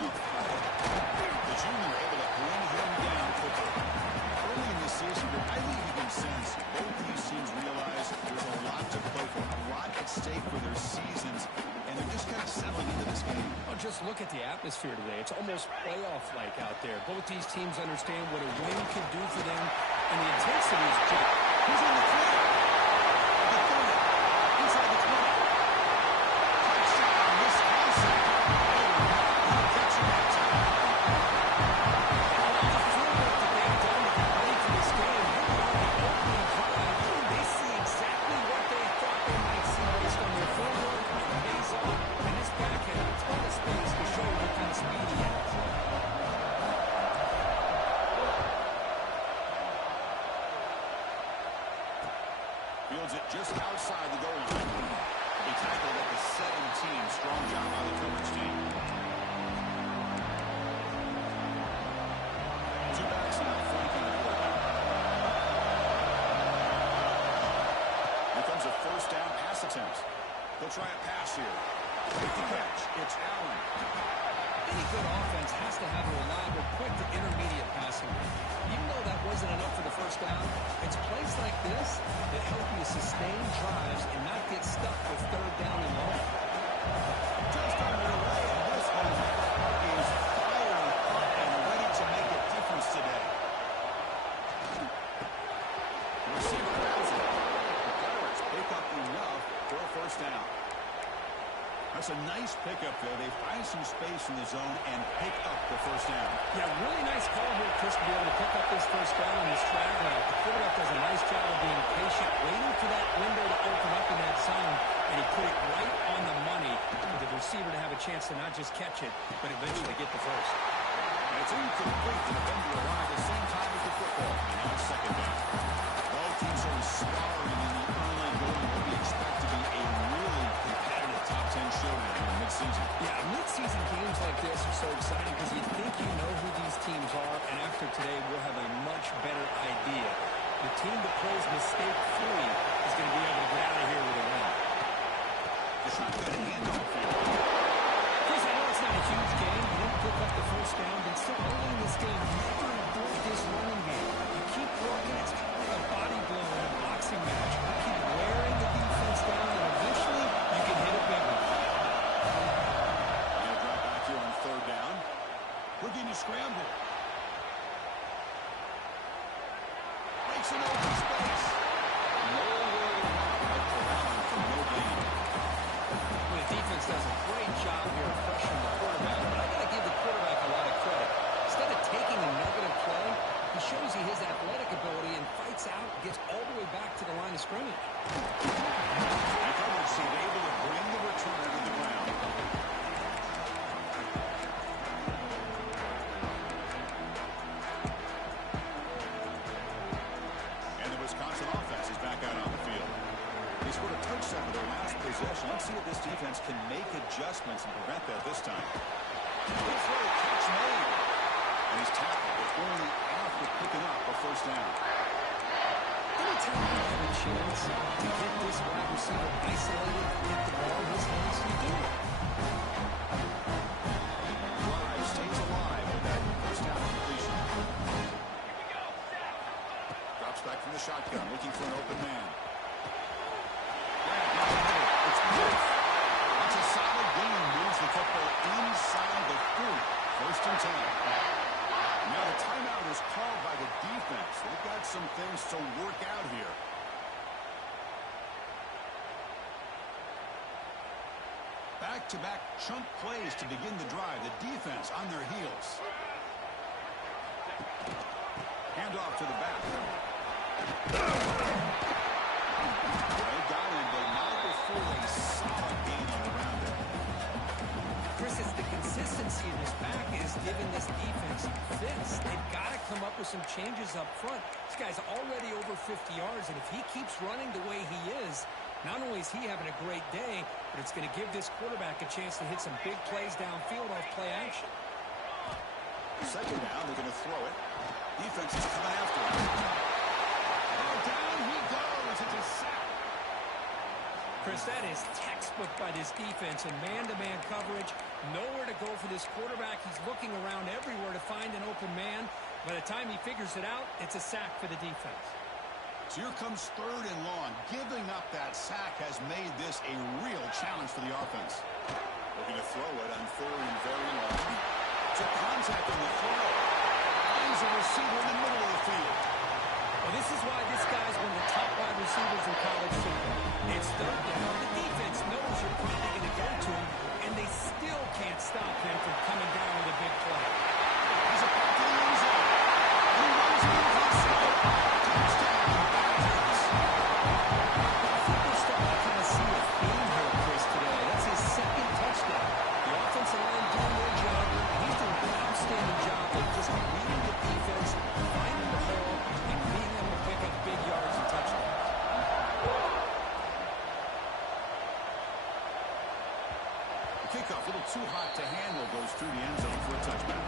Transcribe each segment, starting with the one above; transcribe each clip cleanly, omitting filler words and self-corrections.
The junior able to bring him down quickly. Early in this season, I think you can sense both these teams realize there's a lot to play for, a lot at stake for their seasons, and they're just kind of settling into this game. Well, just look at the atmosphere today. It's almost playoff-like out there. Both these teams understand what a win could do for them, and the intensity is just... Who's in the clear? The 30. Inside the 20. Touchdown, Wisconsin. Oh, catching that time. The fullback that they've done to get ready for this game, the opening drive, they see exactly what they thought they might see based on their footwork, pays off, and this back had a ton of space to show what kind of speed he has. Fields it just outside the goal line. He'll be tackled at the 17. Strong job by the coverage team. Two backs now flanking the quarterback. Here comes a first down pass attempt. They'll try a pass here. With the catch, it's Allen. Any good offense has to have a reliable, quick to intermediate passing game. Even though that wasn't enough for the first down, it's plays like this that help you sustain drives and not get stuck with third down and long. Just underway, and this one is firing up and ready to make a difference today. Receiver grabs it. The Pirates pick up enough for a first down. That's a nice pickup there. They find some space in the zone and pick up the first down. Yeah, really nice call here, Chris, to be able to pick up this first down in this drag route. The quarterback does a nice job of being patient, waiting for that window to open up in that zone, and he put it right on the money for the receiver to have a chance to not just catch it, but eventually get the first. And it's incomplete. The defender arrived at the same time as the football. And now it's second down. Both teams are sparring in the early going. What we expect to be a really competitive top 10 showdown in mid-season. Yeah, mid-season games like this are so exciting because you think you know who these teams are, and after today we'll have a much better idea. The team that plays mistake-free is going to be able to get out of here with a win. The shotgun handoff here. Chris, I know it's not a huge game. You didn't pick up the first down, but so early in this game, never abort this running game. You keep working. It's kind of like a body blow in a boxing match. You keep wearing the defense down, and eventually you can hit a big one. And a drop back here on third down. Looking to scramble. Breaks an open space. Nowhere to run, but around for no gain. The defense does a great job here of pressuring the quarterback, but I got to give the quarterback a lot of credit. Instead of taking a negative play, he shows you his athletic ability and fights out, gets all the way back to the line of scrimmage. And coverage team able to bring the returner to the ground. And the Wisconsin offense is back out on the field. They scored a touchdown with their last possession. Let's see if this defense can make adjustments and prevent that this time. Good throw, catch made. And he's tackled, but only after picking up a first down. Anytime you have a chance to get this wide receiver isolated, get the ball in his hands, you do it. Drive stays alive with that first down completion. Drops back from the shotgun, looking for an open man. It's Wolf. That's a solid gain. Moves the football inside the 40. First and 10. Now the timeout is called by the defense. They've got some things to work out here. Back-to-back chunk plays to begin the drive. The defense on their heels. Handoff to the back. They got him, but not before a solid gain on the round there. Chris, it's the consistency in his back is giving this defense fits. They've got to come up with some changes up front. This guy's already over 50 yards, and if he keeps running the way he is, not only is he having a great day, but it's going to give this quarterback a chance to hit some big plays downfield off play action. Second down, they're going to throw it. Defense is coming after him. Oh, down he goes. It's a sack. Chris, that is textbook by this defense in man-to-man coverage. Nowhere to go for this quarterback. He's looking around everywhere to find an open man. By the time he figures it out, it's a sack for the defense. So here comes 3rd and long. Giving up that sack has made this a real challenge for the offense. Looking to throw it on 3rd and very long. To contact on the throw. Finds a receiver in the middle of the field. Well, this is why this guy's one of the top wide receivers in college football. It's 3rd down. The defense knows you're probably going to go to him, and they still can't stop him from coming down with a big play. He's a back to the end zone. He runs into the field. Touchdown. I think we're starting to kind of see a theme here, Chris, today. That's his 2nd touchdown. The offensive line doing their job. He's doing an outstanding job of just leading the defense, finding the hole, and being able to pick up big yards and touchdowns. The kickoff, a little too hot to handle, goes through the end zone for a touchback.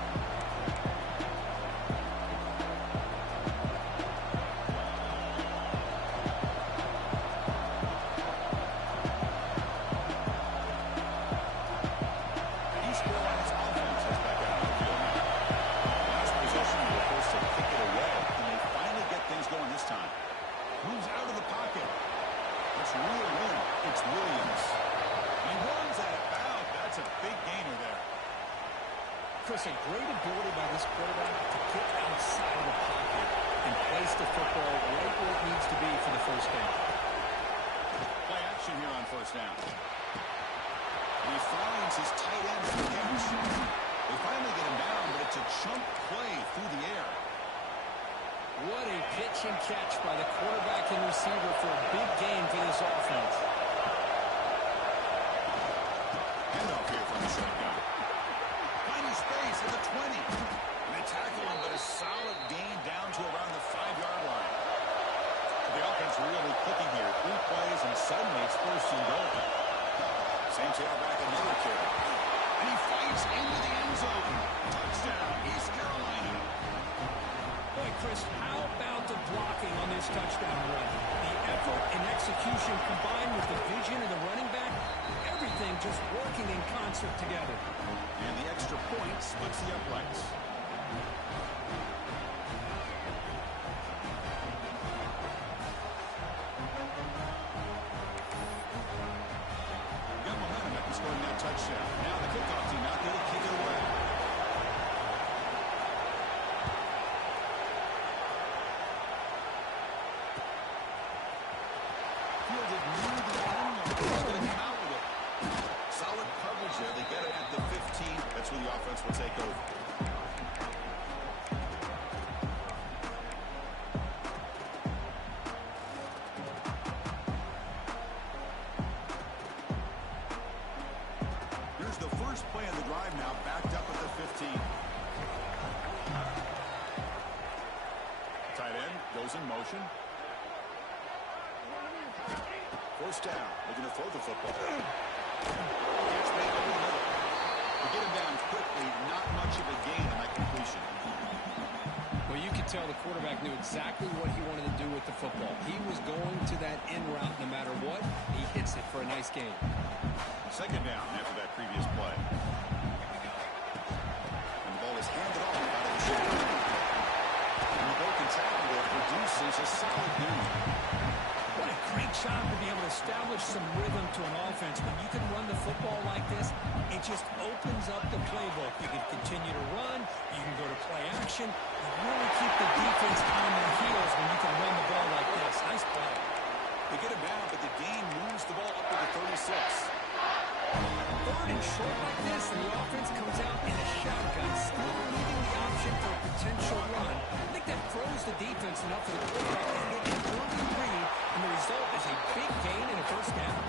Chris, a great ability by this quarterback to get outside of the pocket and place the football right where it needs to be for the 1st down. Play action here on 1st down. And he finds his tight end for the catch. They finally get him down, but it's a chunk play through the air. What a pitch and catch by the quarterback and receiver for a big gain for this offense. Handoff here from the shotgun. Finding space at the 20. And they tackle him, but a solid gain down to around the 5-yard line. The offense really clicking here. 3 plays, and suddenly it's 1st and goal. Same tailback, another carry. And he fights into the end zone. Touchdown, East Carolina. Boy, Chris, how about the blocking on this touchdown run? The effort and execution combined with the vision of the running back, everything just working in concert together. And the extra point splits the uprights. Got momentum after scoring that touchdown. Now the kickoff team out there to kick it away. Fielded near the end line. He's going to come out with it. Solid coverage there. They get it at the 15. That's where the offense will take over. Here's the first play of the drive now, backed up at the 15. Tight end goes in motion. 1st down, looking to throw the football. Catch made over the middle. They get him down quickly, not much of a gain on that completion. Well, you could tell the quarterback knew exactly what he wanted to do with the football. He was going to that in route no matter what. He hits it for a nice gain. 2nd down after that previous play. And the ball is handed off out of the shoulder. And the broken tackle there produces a solid gain. What a great job to be able to establish some rhythm to an offense. When you can run the football like this, it just opens up the playbook. You can continue to run. You can go to play action. You really keep the defense on their heels when you can run the ball like this. Nice play. They get him down, but the gain moves the ball up to the 36. 3rd and short like this, and the offense comes out in a shotgun, still leaving the option for a potential run. I think that throws the defense enough for the quarterback to hit an early read, and the result is a big gain and a 1st down.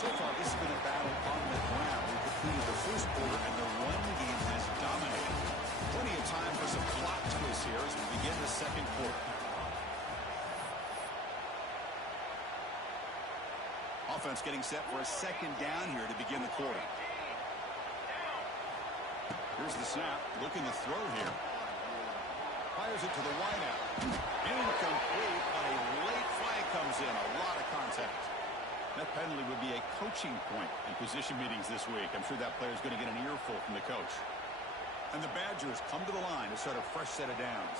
So far, this has been a battle on the ground. We completed the 1st quarter, and the run game has dominated. Plenty of time for some plot twists here as we begin the 2nd quarter. Offense getting set for a 2nd down here to begin the quarter. Here's the snap, looking to throw here. Fires it to the wideout. Incomplete, but a late flag comes in. A lot of contact. That penalty would be a coaching point in position meetings this week. I'm sure that player's going to get an earful from the coach. And the Badgers come to the line to start a fresh set of downs.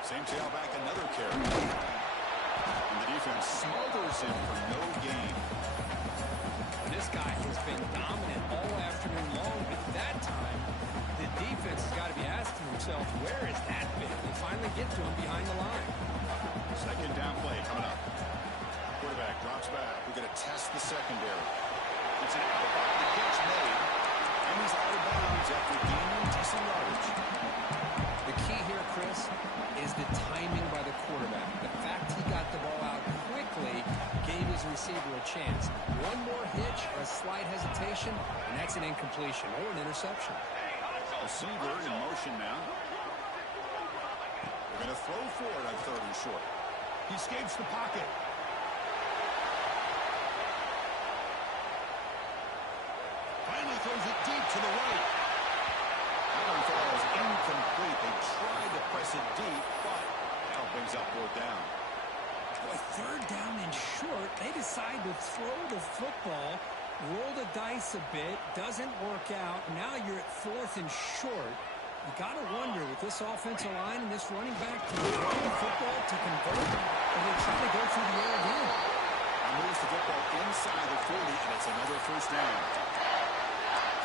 Same tailback, another carry. And the defense smothers him for no gain. This guy has been dominant all afternoon long, but that time, the defense has got to be asking themselves, where has that been? They finally get to him behind the line. Second down play coming up. Quarterback drops back. We're going to test the secondary. It's an out-of-bounds. The catch made, and he's out of bounds after gaining decent yardage. The key here, Chris, is the timing by the quarterback. The fact he got the ball out quickly gave his receiver a chance. One more hitch or a slight hesitation, and that's an incompletion or an interception. Receiver in motion now. They're going to throw for it on 3rd and short. He escapes the pocket. Finally throws it deep to the right. That one falls incomplete. They tried to press it deep, but now brings up 4th down. Boy, 3rd down and short. They decide to throw the football, roll the dice a bit, doesn't work out. Now you're at 4th and short. You got to wonder, with this offensive line and this running back, to throw the football to convert, or they try to go through the air again. And moves the football inside the 40, and it's another 1st down.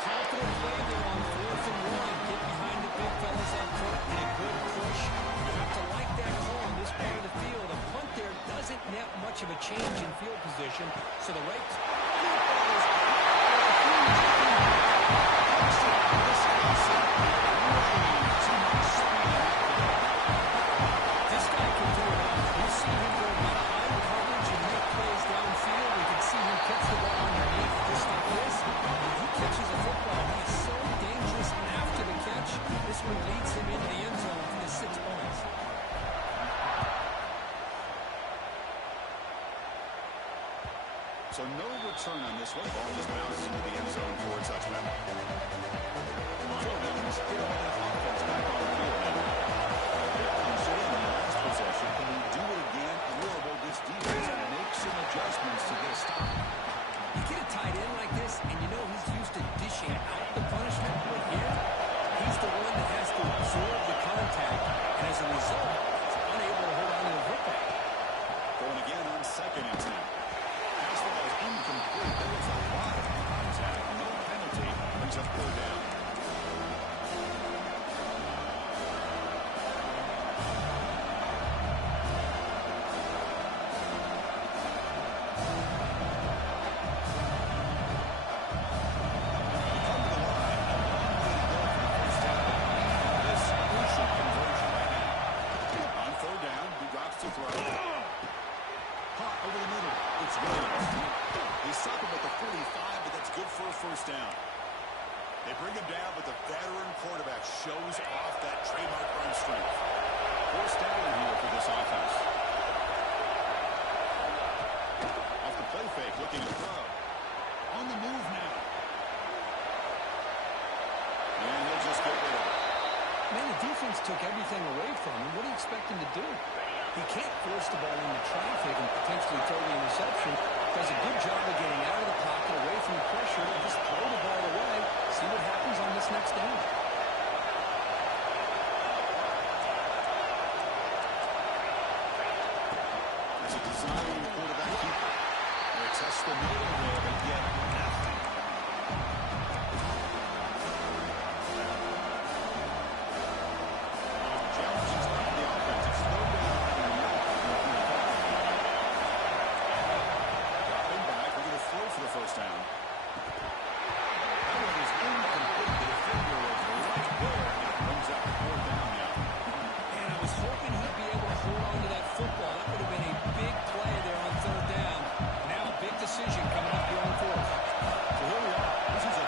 Confident play there on 4th and 1. Get behind the big fellas up front and a good push. You have to like that call on this part of the field. A punt there doesn't net much of a change in field position, so the right football is this guy can do it all. We've seen him go behind coverage and make plays downfield. We can see him catch the ball underneath just like this. When he catches a football, he's so dangerous after the catch. This one leads him into the end zone for the 6 points. So no return on this one. Ball just bounces into the end zone for a touchdown. So that was still an offense back on the field now. They punched it in the last possession. Can we do it again? Or will this defense make some adjustments to get a stop? You get a tight end like this, and you know he's used to dishing out the punishment. But here, he's the one that has to absorb the contact, and as a result, he's unable to hold on to the football. Going again on 2nd and 10. Pass ball is incomplete. There was a lot of contact. No penalty. Brings up 3rd down. They bring him down, but the veteran quarterback shows off that trademark arm strength. 4th down here for this offense. Off the play fake, looking to throw. On the move now. And he'll just get rid of it. Man, the defense took everything away from him. What do you expect him to do? He can't force the ball into traffic and potentially throw the interception. Does a good job of getting out of the pocket, away from the pressure, and just throw the ball away. See what happens on this next down. It's a design quarterback keeper. They test the middle there, but yet nothing. Challenges not the offense. It's slow down. Dropping back. We're going to throw for the 1st down. That one is incomplete. The defender was right there, and it brings up 4th down now. And I was hoping he'd be able to hold on to that football. That would have been a big play there on 3rd down. Now a big decision coming up here on 4th. So here we are. This is a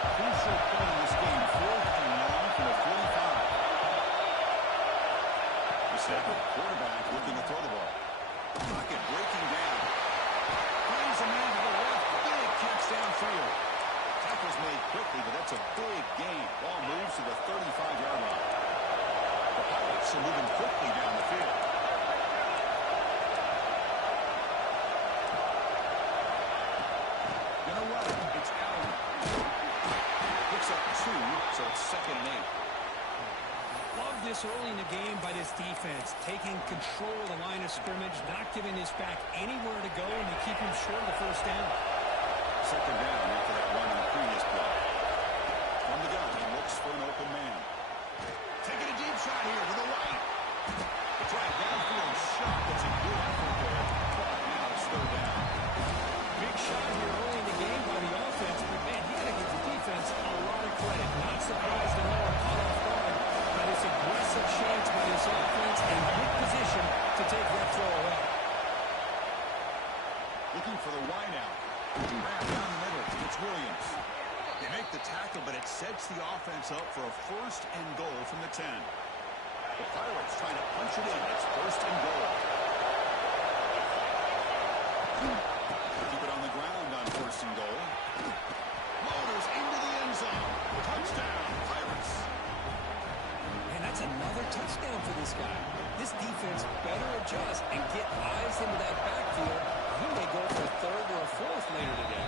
control of the line of scrimmage, not giving this back anywhere to go, and you keep him short of the first down. Second down after that run on the previous play. From the gun, he looks for an open man. Taking a deep shot here to the right. The drive downfield shot. That's a good effort there. But now it's third down. Big shot here early in the game by the offense, but man, you got to give the defense a lot of credit. Not surprised at all, caught off guard by this aggressive chance by this offense in good position to take that throw away. Looking for the wide out. Wrap down the middle. It's Williams. They make the tackle, but it sets the offense up for a first and goal from the 10. The Pirates trying to punch it in. It's first and goal. Keep it on the ground on first and goal. Motors into the end zone. Touchdown, Pirates. And that's another touchdown for this guy. This defense better adjust and get eyes into that backfield. He may go for a third or a fourth later today.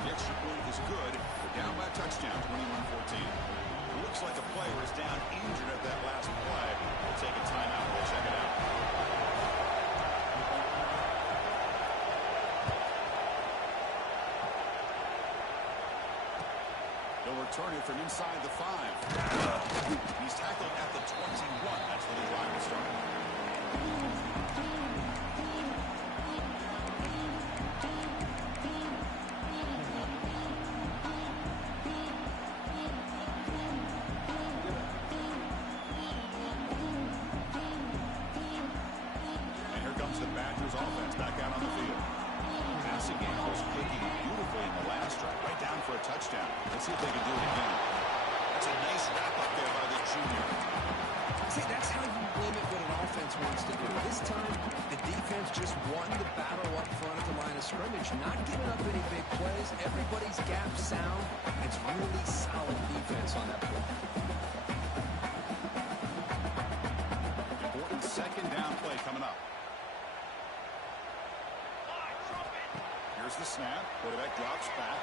The extra point is good. They're down by a touchdown, 21-14. It looks like a player is down injured at that last play. We'll take a timeout. We'll check it out. They'll return it from inside the 5. He's tackled at the 21. That's where the drive will start. The Badgers offense back out on the field. Passing game was clicking beautifully in the last drive, right down for a touchdown. Let's see if they can do it again. That's a nice wrap up there by the junior. See, that's how you limit what an offense wants to do. This time, the defense just won the battle up front at the line of scrimmage, not giving up any big plays. Everybody's gap sound. It's really solid defense on that play. Important second down play coming up. Here's the snap. Quarterback drops back.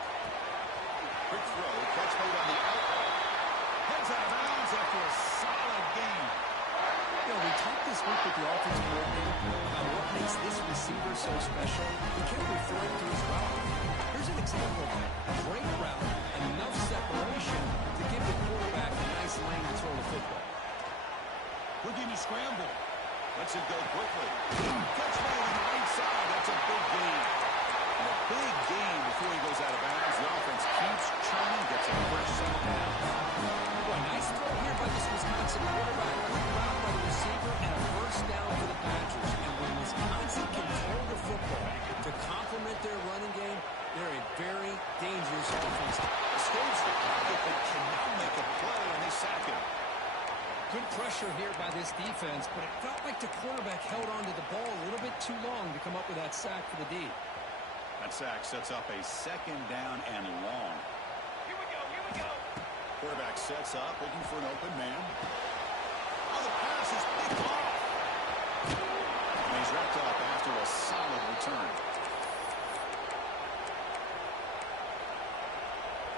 Quick throw. Catch made on the outlet. Heads out of bounds after a solid game. You know, we talked this week with the offensive coordinator about what makes this receiver so special. We kept referring to his route. Here's an example of that. Great route, enough separation to give the quarterback a nice lane to throw the football. Looking to scramble. Lets it go quickly. Catch made on the right side. That's a big gain. And a big gain before he goes out of bounds. The offense keeps churning, gets a fresh set of downs. Boy, nice throw here by this Wisconsin quarterback. Good route by the receiver and a first down for the Badgers. And when Wisconsin can throw the football to complement their running game, they're a very dangerous offense. Escapes the pocket but cannot make a play, and they sack him. Good pressure here by this defense, but it felt like the quarterback held onto the ball a little bit too long to come up with that sack for the D. That sack sets up a second down and long. Here we go. Quarterback sets up, looking for an open man. Oh, the pass is picked off. And he's wrapped up after a solid return.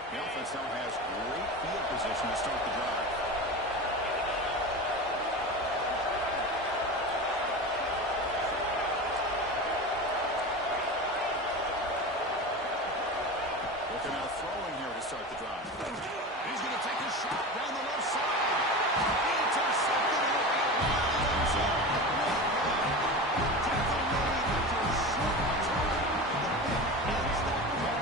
The offense now has great field position to start the drive. Looking out throwing here to start the drive. He's going to take a shot down the left side. Intercepted in the end zone. Tackle made after a short return. The big ends that play.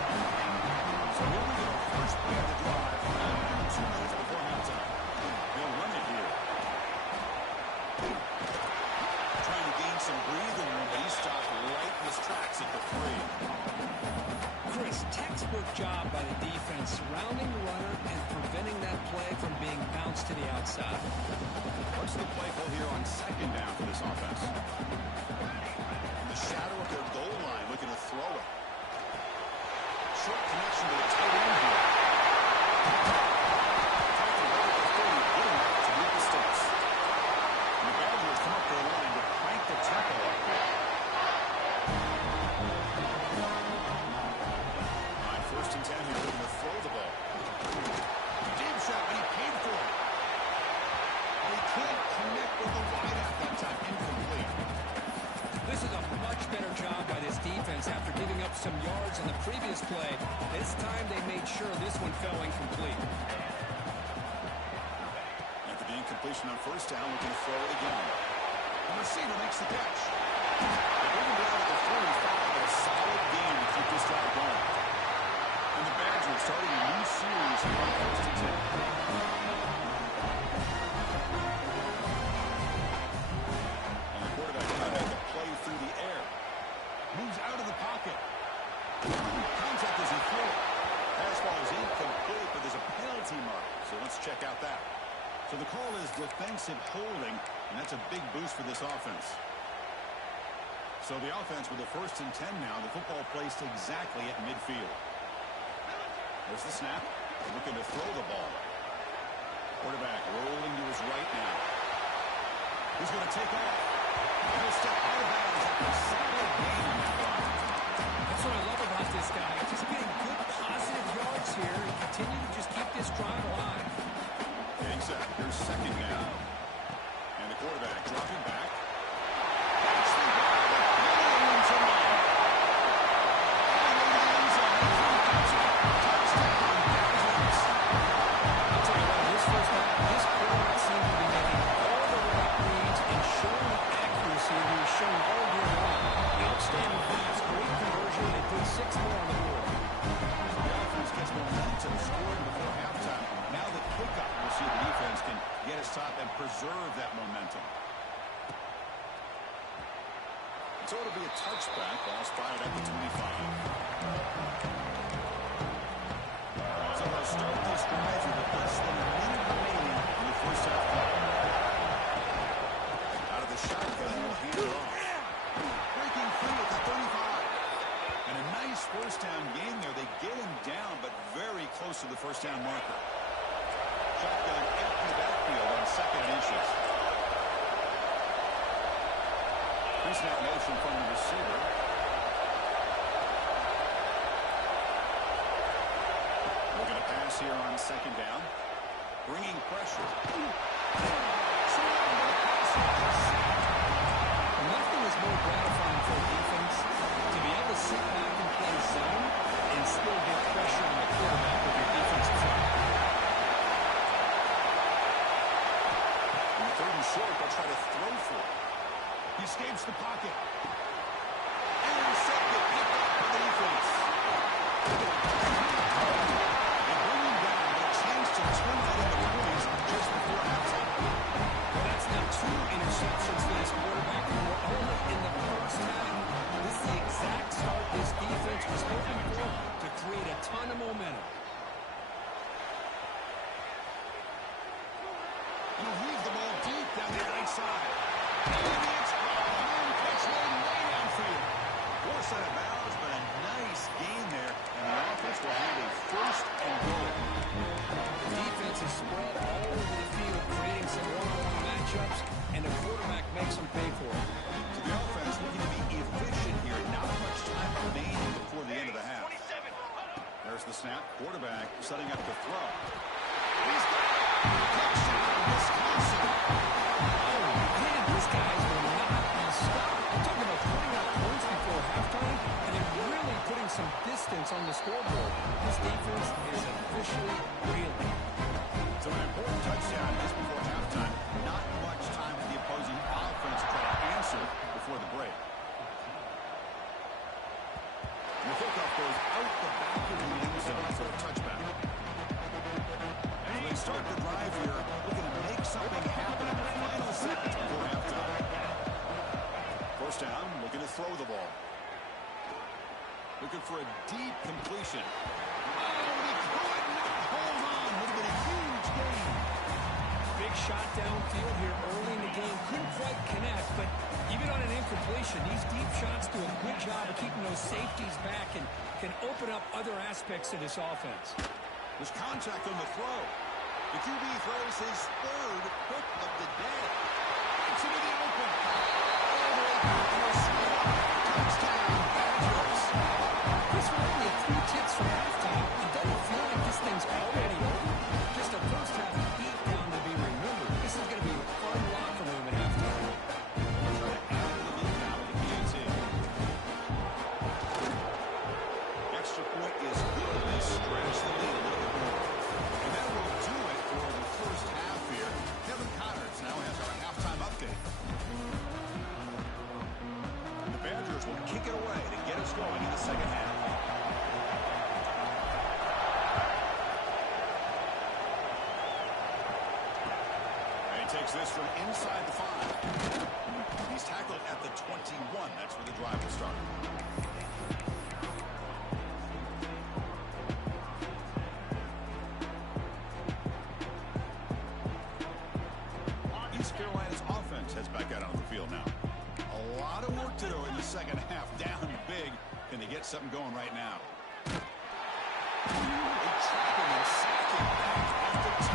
So here we go. First play of the drive. 2 minutes before halftime. They'll run it here. Trying to gain some breathing room, but he stopped right in his tracks at the 3. Chris, textbook job by the defense, surrounding the runner and preventing that play from being bounced to the outside. What's the play call here on second down for this offense? In the shadow of their goal line, looking to throw it. Short connection to the tight end here. Tackle right at the 30, good enough to beat the sticks. And the Badgers come up their line to crank the tempo up here. First and 10 here, looking to throw the ball. Deep shot, but he paid for it. And he can't connect with the wideout that time. on the previous play. This time they made sure this one fell incomplete. After the incompletion on first down, looking to throw it again. The receiver makes the catch. They're moving down to the 45, but a solid game to keep this drive going. And the Badgers starting a new series here on first and 10. And the quarterback trying to make a play through the air. Moves out of the pocket. Contact as he threw it. Pass ball is incomplete, but there's a penalty mark. So let's check out that. So the call is defensive holding, and that's a big boost for this offense. So the offense with the first and 10 now. The football placed exactly at midfield. There's the snap. Looking to throw the ball. Quarterback rolling to his right now. He's going to take off. He'll step out of bounds after a solid gain on that line. That's what I love about this guy. Just getting good positive yards here and continue to just keep this drive alive. Getting set. Here's second down. And the quarterback dropping back. And preserve that momentum. So it'll be a touchback. Ball spotted at the 25. So they'll start this drive with less than a minute remaining in the first half clock. Out of the shotgun, he'll hand it off. Breaking free at the 35. And a nice first down gain there. They get him down, but very close to the first down marker. Shotgun empty backfield on second inches. Pre-snap motion from the receiver. Looking to pass here on second down. Bringing pressure. Nothing is more gratifying for a defense to be able to sit back and play zone and still get pressure on the quarterback with your defensive front. Third and short, they'll try to throw for it. He escapes the pocket. Intercepted, picked up by the defense. They bring him down, but a chance to turn that into points just before halftime. Well, that's now 2 interceptions for this quarterback, and we're only in the first half. This is the exact start this defense was hoping for to create a ton of momentum. He'll heave the ball deep down the right side. And it's home catch made way downfield. Force out of bounds, but a nice gain there. And the offense will have a first and goal. The defense is spread all over the field, creating some one-on-one matchups, and the quarterback makes them pay for it. So the offense looking to be efficient here. Not much time remaining before the end of the half. There's the snap. Quarterback setting up the throw. He's got it. Touchdown, Wisconsin. Oh, man, these guys were not going to stop. I'm talking about putting up points before halftime and then really putting some distance on the scoreboard. This defense is officially reeling. So an important touchdown just before halftime. Not much time for the opposing offense to try to answer before the break. And the kickoff goes out the back of the end zone for a touchback. They start the drive here, looking to make something happen in the final seconds before halftime. First down, looking to throw the ball. Looking for a deep completion. Oh, he could not hold on. Would have been a huge gain. Big shot downfield here early in the game. Couldn't quite connect, but even on an incompletion, these deep shots do a good job of keeping those safeties back and can open up other aspects of this offense. There's contact on the throw. The QB throws his third hook of the day. It's into the open. All the way back to a score. Touchdown, Badgers. This will only have 3 ticks from halftime. It doesn't feel like this thing's already over. Just a first half beat down to be remembered. This is going to be a fun locker room at halftime. kick it away to get us going in the second half. And he takes this from inside the 5. He's tackled at the 21. That's where the drive will start. East Carolina's offense heads back out on the field now. A lot of work to do in the second half. Down big. Can they get something going right now? They trap him and sack him after 2.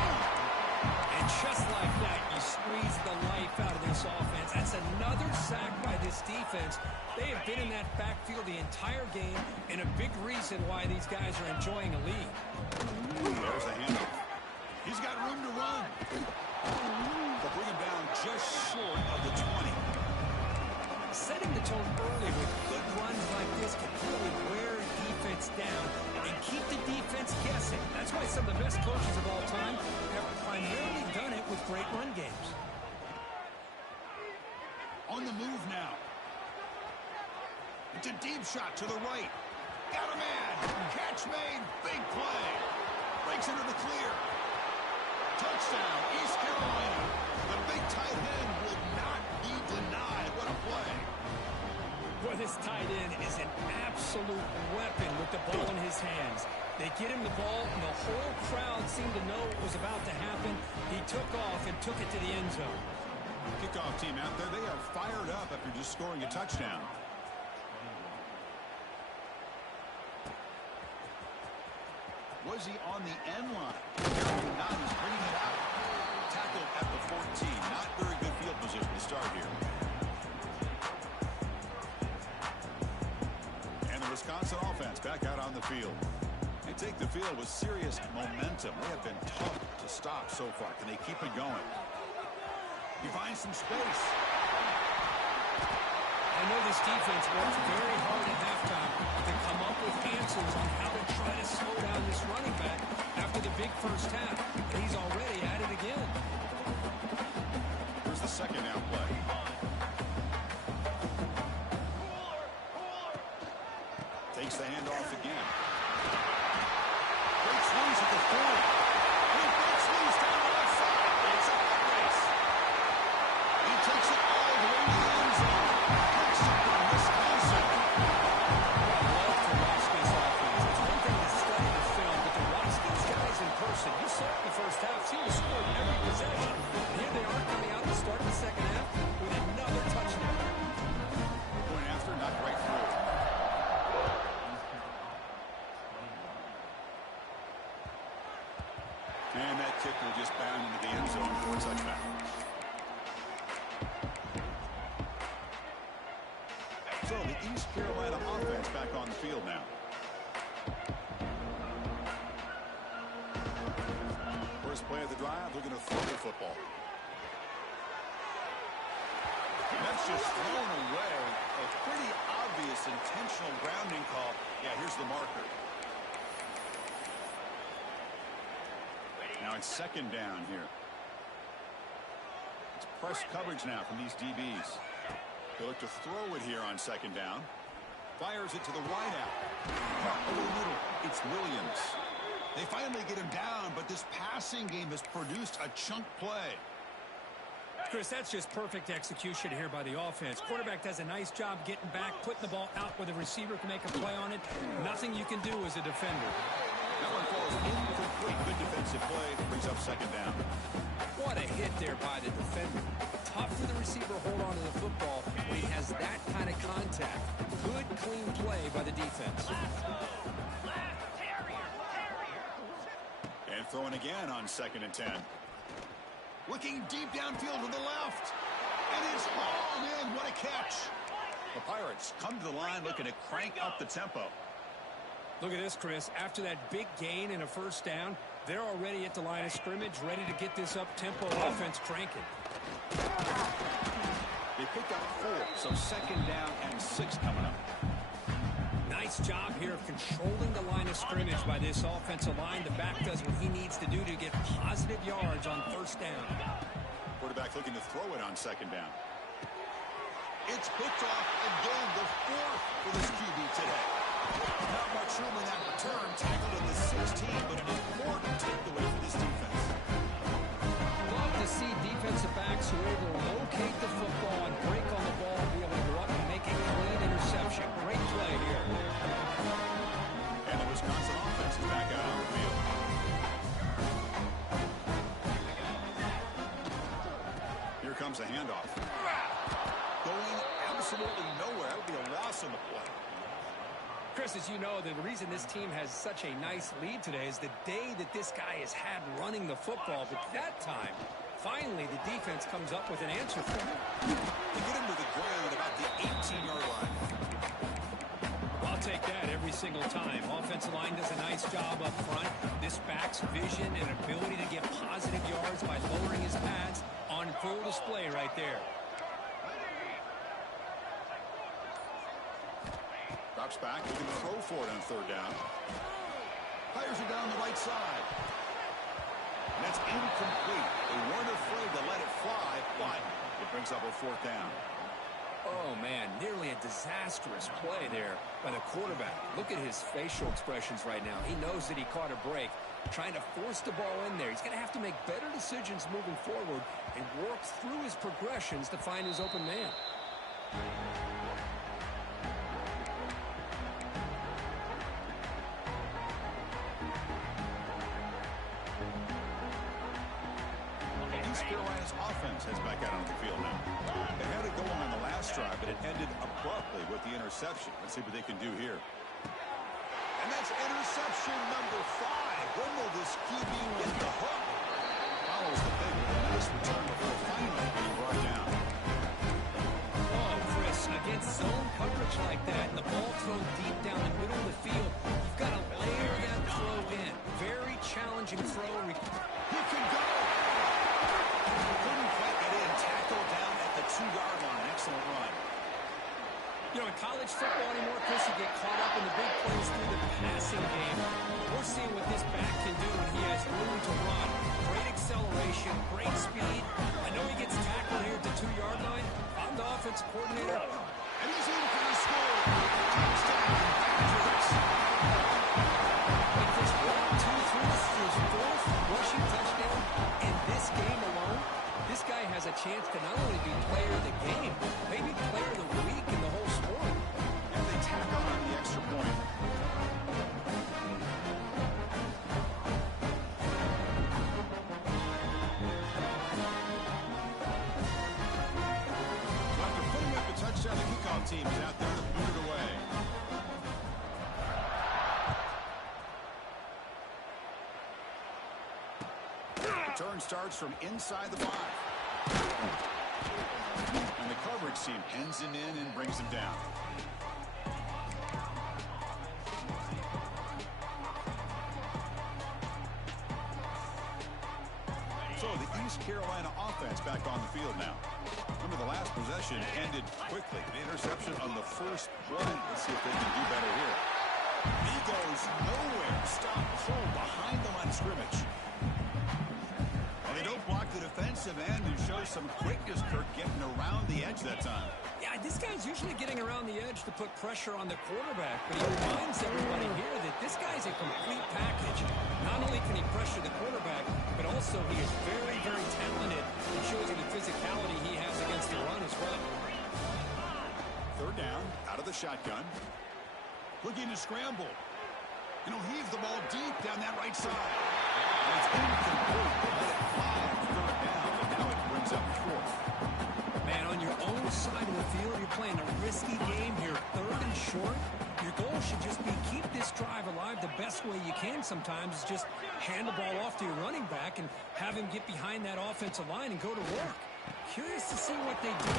And just like that, you squeeze the life out of this offense. That's another sack by this defense. They have been in that backfield the entire game, and a big reason why these guys are enjoying a lead. There's the handoff. He's got room to run. They'll bring him down just short of the 20. Setting the tone early with good runs like this can really wear a defense down and keep the defense guessing. That's why some of the best coaches of all time have primarily done it with great run games. On the move now. It's a deep shot to the right. Got a man. Catch made. Big play. Breaks into the clear. Touchdown, East Carolina. The big tight end will not be denied. What a play. Well, this tight end is an absolute weapon with the ball in his hands. They get him the ball, and the whole crowd seemed to know what was about to happen. He took off and took it to the end zone. Kickoff team out there. They are fired up after just scoring a touchdown. Was he on the end line? Now he's bringing it out. Tackled at the 14. Not very good field position to start here. And the Wisconsin offense back out on the field. They take the field with serious momentum. They have been tough to stop so far. Can they keep it going? He finds some space. I know this defense worked very hard at halftime to come up with answers on how to try to slow down this running back after the big first half. And he's already at it again. Here's the second down play. Takes the handoff again. Great swings at the 40. He breaks loose down the left side. It's a race. He takes it all the way to the end zone. Touchdown, Wisconsin. I love to watch this offense. It's one thing to study the film, but to watch these guys in person. You saw it in the first half. See who scored every possession. And here they are coming out to start the second half with another touchdown. Going after, not right through. And that kick will just bound into the end zone for a touchdown. So the East Carolina offense back on the field now. First play of the drive, they're going to throw the football. And that's just thrown away. A pretty obvious intentional grounding call. Yeah, here's the marker. Now it's second down here. It's press coverage now from these DBs. They look to throw it here on second down. Fires it to the wide out. Over the middle, it's Williams. They finally get him down, but this passing game has produced a chunk play. Chris, that's just perfect execution here by the offense. Quarterback does a nice job getting back, putting the ball out where the receiver can make a play on it. Nothing you can do as a defender. That one falls incomplete. Good defensive play that brings up second down. What a hit there by the defender. Tough for the receiver to hold on to the football when he has that kind of contact. Good, clean play by the defense. And throwing again on second and 10. Looking deep downfield to the left. And it's hauled in. What a catch. The Pirates come to the line looking to crank up the tempo. Look at this, Chris. After that big gain and a first down, they're already at the line of scrimmage, ready to get this up-tempo offense cranking. They picked up 4, so second down and 6 coming up. Nice job here of controlling the line of scrimmage by this offensive line. The back does what he needs to do to get positive yards on first down. Quarterback looking to throw it on second down. It's picked off again, the fourth for this QB today. Not much room in that return. Tackled at the 16, but an important takeaway for this defense. Love to see defensive backs who are able to locate the football and break on the ball, be able to go up and make a clean interception. Great play here. And the Wisconsin offense is back out on the field. Here comes a handoff. Going absolutely nowhere. That would be a loss on the play. Chris, as you know, the reason this team has such a nice lead today is the day that this guy has had running the football. But that time, finally, the defense comes up with an answer for him. They get him to the ground about the 18-yard line. I'll take that every single time. Offensive line does a nice job up front. This back's vision and ability to get positive yards by lowering his pads on full display right there. Drops back, looking to throw for it on third down. Fires it down the right side. And that's incomplete. They weren't afraid to let it fly, but it brings up a fourth down. Oh, man, nearly a disastrous play there by the quarterback. Look at his facial expressions right now. He knows that he caught a break, trying to force the ball in there. He's going to have to make better decisions moving forward and work through his progressions to find his open man. East Carolina's offense heads back out on the field now. They had it going on the last drive, but it ended abruptly with the interception. Let's see what they can do here. And that's interception number 5. When will this QB get the hook? Follows the big with a nice return before finally being brought down. Oh, Chris, against zone coverage like that, and the ball thrown deep down the middle of the field, you've got to layer that throw in. Very challenging throw. He can go! Couldn't quite get in. Tackled down at the 2-yard line. Excellent run. You know, in college football anymore, Chris, you get caught up in the big plays through the passing game. We're seeing what this back can do when he has room to run. Great acceleration, great speed. I know he gets tackled here at the 2-yard line. I'm the offensive coordinator. And he's in for the score. Touchdown, Patriots. If there's 1, 2, 3, this is his 4th rushing touchdown in this game alone, this guy has a chance to not only be player of the game, maybe player of the week in the whole sport. And they tack on the extra point. So after putting up a touchdown, the kickoff team is out there to boot it away. Return starts from inside the 5. And the coverage team pins him in and brings him down. So the East Carolina offense back on the field now. Remember, the last possession ended quickly. The interception on the first play. Let's see if they can do better here. He goes nowhere. Stop cold behind the line of scrimmage. And they don't block the defensive end, who shows some quickness, Kirk, getting around the edge that time. Yeah, this guy's usually getting around the edge to put pressure on the quarterback, but he reminds everybody here that this guy's a complete package. Not only can he pressure the quarterback, but also he is very, very talented and shows you the physicality he has against the run as well. Third down, out of the shotgun. Looking to scramble. And he'll heave the ball deep down that right side. And it's incomplete. They let it fly on third down, but now it brings up 4th. Man, on your own side of the field, you're playing a risky game here, 3rd and short. Your goal should just be keep this drive alive the best way you can sometimes is just hand the ball off to your running back and have him get behind that offensive line and go to work. Curious to see what they do.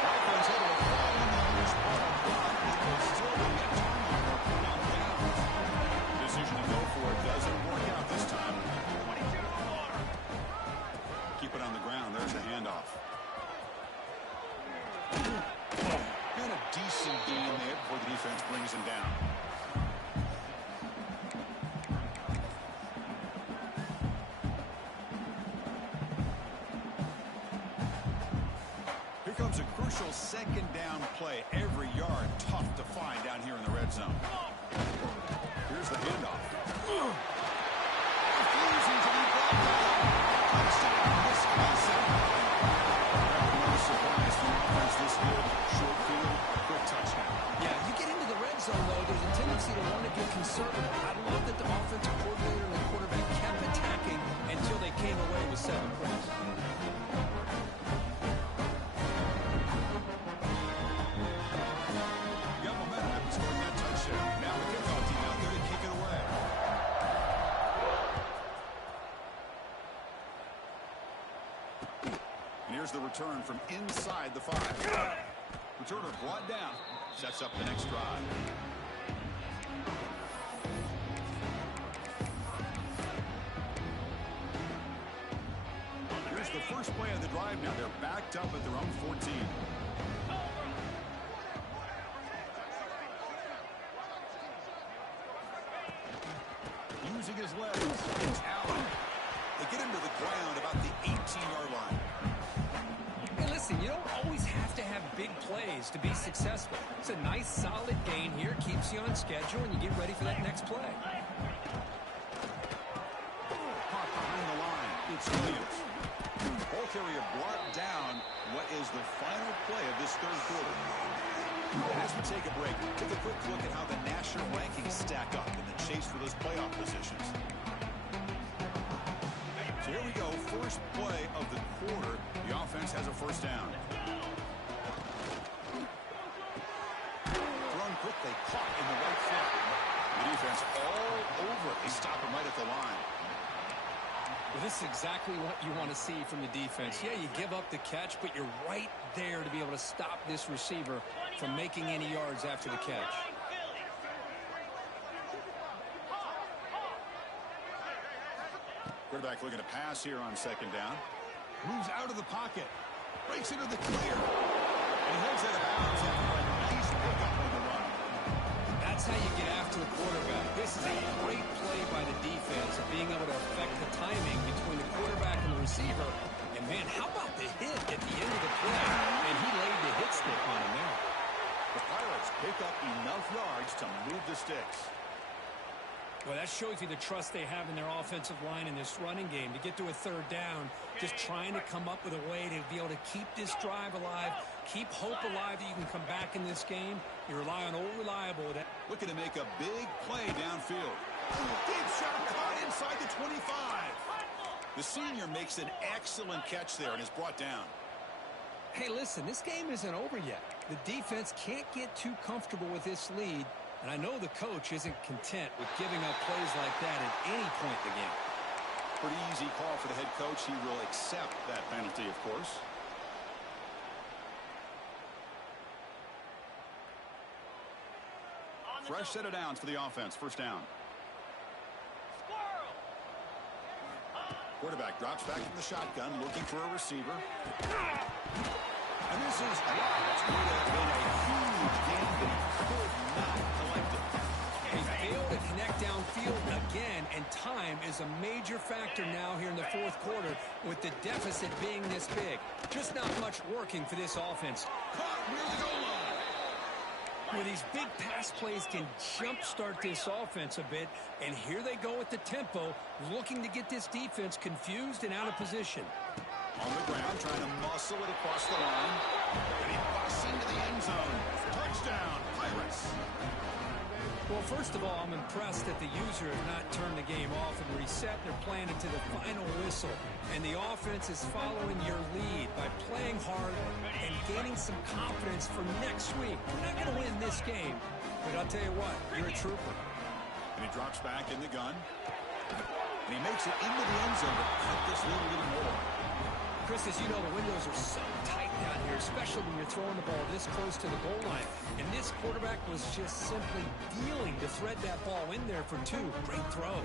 Falcons able to fall in the first part, but they still get turnover on downs. Decision to go for it doesn't work out this time. Keep it on the ground. There's the handoff. And a decent gain there before the defense brings him down. Here comes a crucial second down play. Every yard tough to find down here in the red zone. Here's the handoff. Refusing to be brought down. Touchdown, Wisconsin. No surprise from offense this good. Short field, quick touchdown. Yeah, you get into the red zone, though, there's a tendency to want to get conservative. I love that the offensive coordinator and the quarterback kept attacking until they came away with 7 points. Got momentum after scoring that touchdown. Now the kickoff team out there to kick it away. And here's the return from inside the 5. Returner brought down. Sets up the next drive. Here's the first play of the drive now. They're backed up at their own 14. Using his legs. It's Allen. They get him to the ground about the 18-yard line. Hey, listen, you don't always have to have big plays to be successful. It's a nice, solid gain here. Keeps you on schedule, and you get ready for that next play. Caught behind the line. It's Williams. Ball carrier brought down. What is the final play of this third quarter? As we take a break, take a quick look at how the national rankings stack up in the chase for those playoff positions. So here we go. First play of the quarter. The offense has a first down. Thrown quickly, caught in the right foot. The defense all over it. They stop him right at the line. Well, this is exactly what you want to see from the defense. Yeah, you give up the catch, but you're right there to be able to stop this receiver from making any yards after the catch. Quarterback looking to pass here on second down. Moves out of the pocket. Breaks into the clear. And he heads out of bounds after a nice pickup on the run. That's how you get after the quarterback. This is a great play by the defense of being able to affect the timing between the quarterback and the receiver. And, man, how about the hit at the end of the play? And he laid the hit stick on him there. The Pirates pick up enough yards to move the sticks. Well, that shows you the trust they have in their offensive line in this running game. To get to a third down, just trying to come up with a way to be able to keep this drive alive, keep hope alive that you can come back in this game. You rely on old reliable. Looking to make a big play downfield. Deep shot caught inside the 25. The senior makes an excellent catch there and is brought down. Hey, listen, this game isn't over yet. The defense can't get too comfortable with this lead. And I know the coach isn't content with giving up plays like that at any point in the game. Pretty easy call for the head coach. He will accept that penalty, of course. Fresh set of downs for the offense. First down. Quarterback drops back from the shotgun, looking for a receiver. And this is It's going to have been a huge game that he could not collect it. He failed to connect downfield again, and time is a major factor now here in the fourth quarter with the deficit being this big. Just not much working for this offense. Caught near the goal line. Where these big pass plays can jumpstart this offense a bit, and here they go with the tempo, looking to get this defense confused and out of position. On the ground, trying to muscle it across the line. And he busts into the end zone. Touchdown, Pirates. Well, first of all, I'm impressed that the user has not turned the game off and reset. They're playing it to the final whistle. And the offense is following your lead by playing hard and gaining some confidence for next week. We're not going to win this game, but I'll tell you what, you're a trooper. And he drops back in the gun. And he makes it into the end zone to cut this lead a little more. Chris, as you know, the windows are so tight down here, especially when you're throwing the ball this close to the goal line. And this quarterback was just simply dealing to thread that ball in there for 2. Great throw.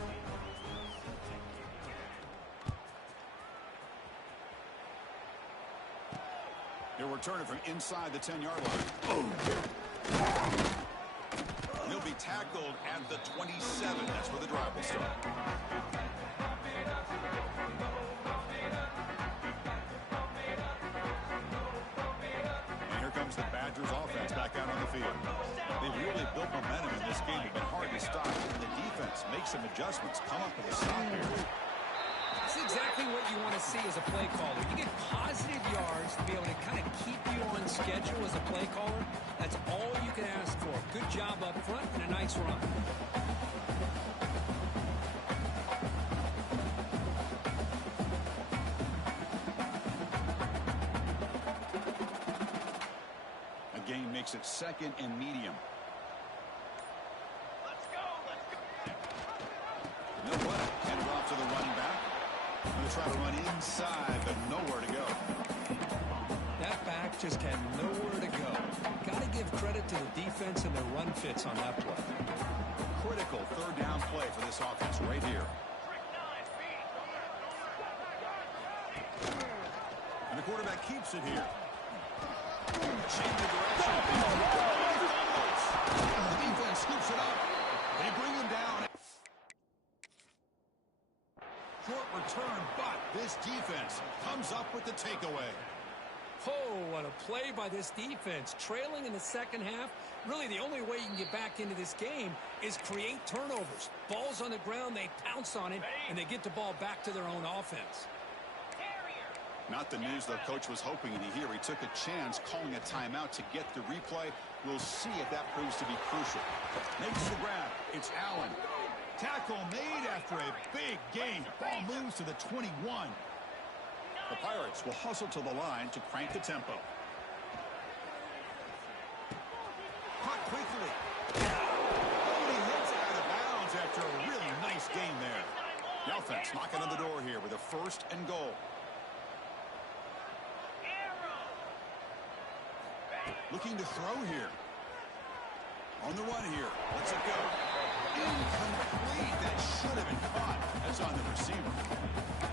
He'll return it from inside the 10-yard line. He'll be tackled at the 27. That's where the drive will start. comes the Badgers offense back out on the field. They've really built momentum in this game. It's been hard to stop. And the defense makes some adjustments, come up with a stop here. That's exactly what you want to see as a play caller. You get positive yards to be able to kind of keep you on schedule as a play caller. That's all you can ask for. Good job up front and a nice run. A gain makes it 2nd and medium. Let's go. No way. Hand it off to the running back. Going to try to run inside, but nowhere to go. That back just had nowhere to go. Got to give credit to the defense and their run fits on that play. Critical 3rd down play for this offense right here. And the quarterback keeps it here. Change the direction. The defense scoops it up. They bring him down. Short return, but this defense comes up with the takeaway. Oh, what a play by this defense. Trailing in the second half, really the only way you can get back into this game is create turnovers. Ball's on the ground, they pounce on it, and they get the ball back to their own offense. Not the news the coach was hoping to hear. He took a chance calling a timeout to get the replay. We'll see if that proves to be crucial. Makes the grab. It's Allen. Tackle made after a big gain. Ball moves to the 21. The Pirates will hustle to the line to crank the tempo. Caught quickly. Oh, he hits it out of bounds after a really nice gain there. The offense knocking on the door here with a 1st and goal. Looking to throw here. On the run here. Let's it go. Incomplete. That should have been caught. That's on the receiver.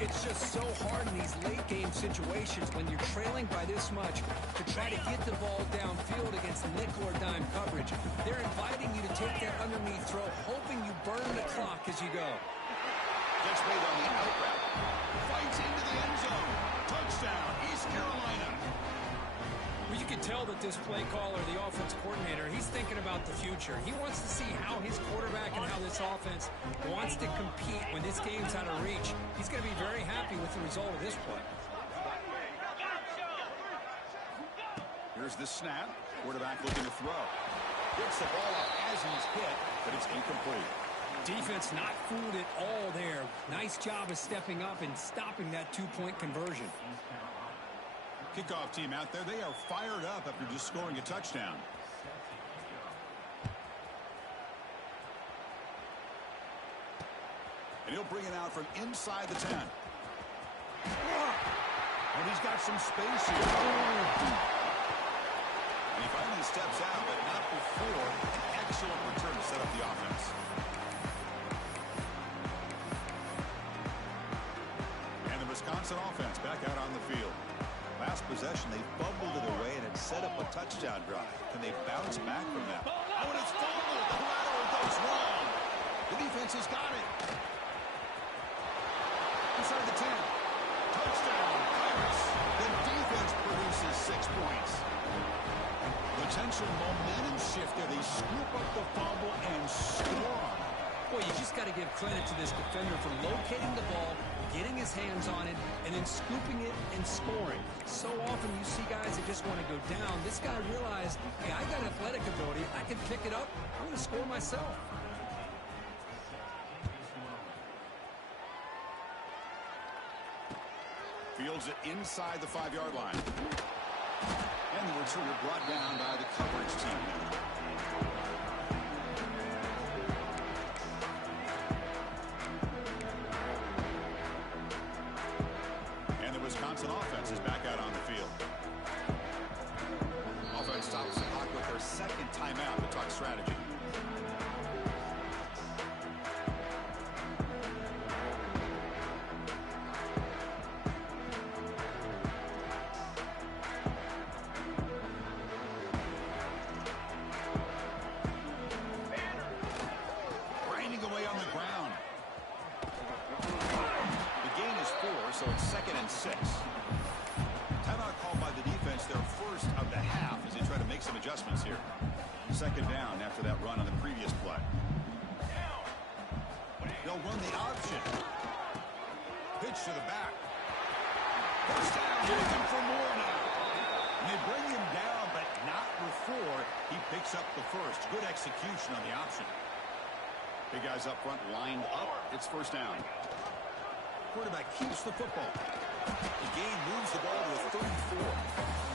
It's just so hard in these late-game situations when you're trailing by this much to try to get the ball downfield against nickel or dime coverage. They're inviting you to take that underneath throw, hoping you burn the clock as you go. Gets made on the out route. Fights into the end zone. Touchdown, East Carolina. Well, you can tell that this play caller, the offense coordinator, he's thinking about the future. He wants to see how his quarterback and how this offense wants to compete when this game's out of reach. He's going to be very happy with the result of this play. Here's the snap. Quarterback looking to throw. Gets the ball up as he's hit, but it's incomplete. Defense not fooled at all there. Nice job of stepping up and stopping that two-point conversion. Kickoff team out there. They are fired up after just scoring a touchdown. And he'll bring it out from inside the 10. And he's got some space here. And he finally steps out, but not before. Excellent return to set up the offense. And the Wisconsin offense back out on the field. Last possession, they fumbled it away, and it set up a touchdown drive. Can they bounce back from that? Oh, and it's fumbled. The lateral goes wrong. The defense has got it. Inside the 10. Touchdown, Pirates. The defense produces 6 points. Potential momentum shift there. They scoop up the fumble and score on it. Boy, you just got to give credit to this defender for locating the ball, getting his hands on it, and then scooping it and scoring. So often you see guys that just want to go down. This guy realized, hey, I got athletic ability. I can pick it up. I'm going to score myself. Fields it inside the 5-yard line. And the returner brought down by the coverage team. And the Wisconsin offense is back out on the field. Offense stops the clock with their 2nd timeout to talk strategy. adjustments here. Second down after that run on the previous play. They'll run the option. Pitch to the back. First down, looking for more now. And they bring him down, but not before he picks up the first. Good execution on the option. Big guys up front lined up. It's first down. Quarterback keeps the football. The game moves the ball to a 34.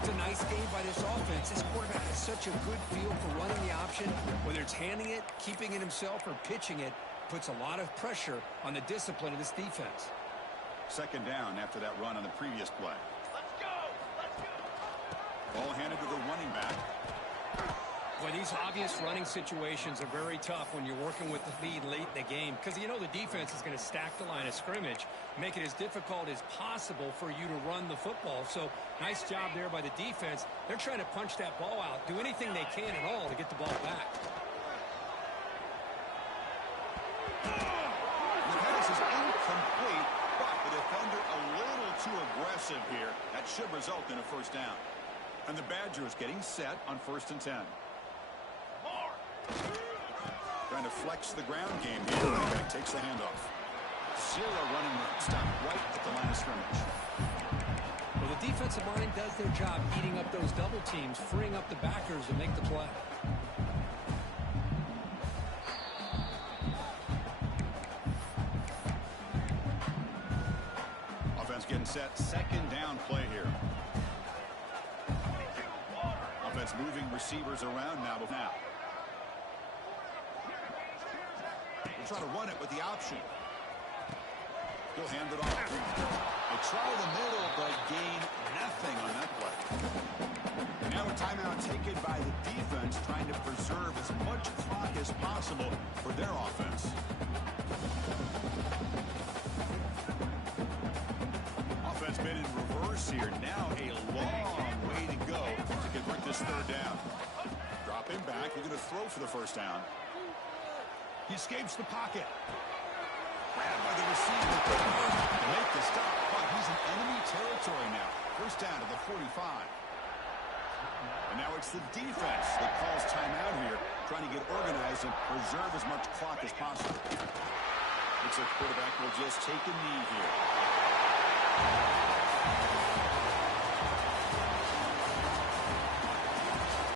It's a nice game by this offense. This quarterback has such a good feel for running the option. Whether it's handing it, keeping it himself, or pitching it, puts a lot of pressure on the discipline of this defense. Second down after that run on the previous play. Let's go! Let's go! Ball handed to the running back. Boy, these obvious running situations are very tough when you're working with the lead late in the game because you know the defense is going to stack the line of scrimmage, make it as difficult as possible for you to run the football. So nice job there by the defense. They're trying to punch that ball out, do anything they can at all to get the ball back. The pass is incomplete, but the defender a little too aggressive here. That should result in a first down. And the Badgers getting set on 1st and 10. Trying to flex the ground game here. Quarterback takes the handoff. Zero running room. Stop right at the line of scrimmage. Well, the defensive line does their job eating up those double teams, freeing up the backers to make the play. Offense getting set. Second down play here. Offense moving receivers around now. Try to run it with the option. He'll hand it off. They try the middle, but gain nothing on that play. Now a timeout taken by the defense, trying to preserve as much clock as possible for their offense. Offense been in reverse here. Now a long way to go to convert this third down. Dropping back, looking to throw for the first down. He escapes the pocket. Grabbed by the receiver to make the stop. But he's in enemy territory now. First down to the 45. And now it's the defense that calls timeout here, trying to get organized and preserve as much clock as possible. Looks like the quarterback will just take a knee here.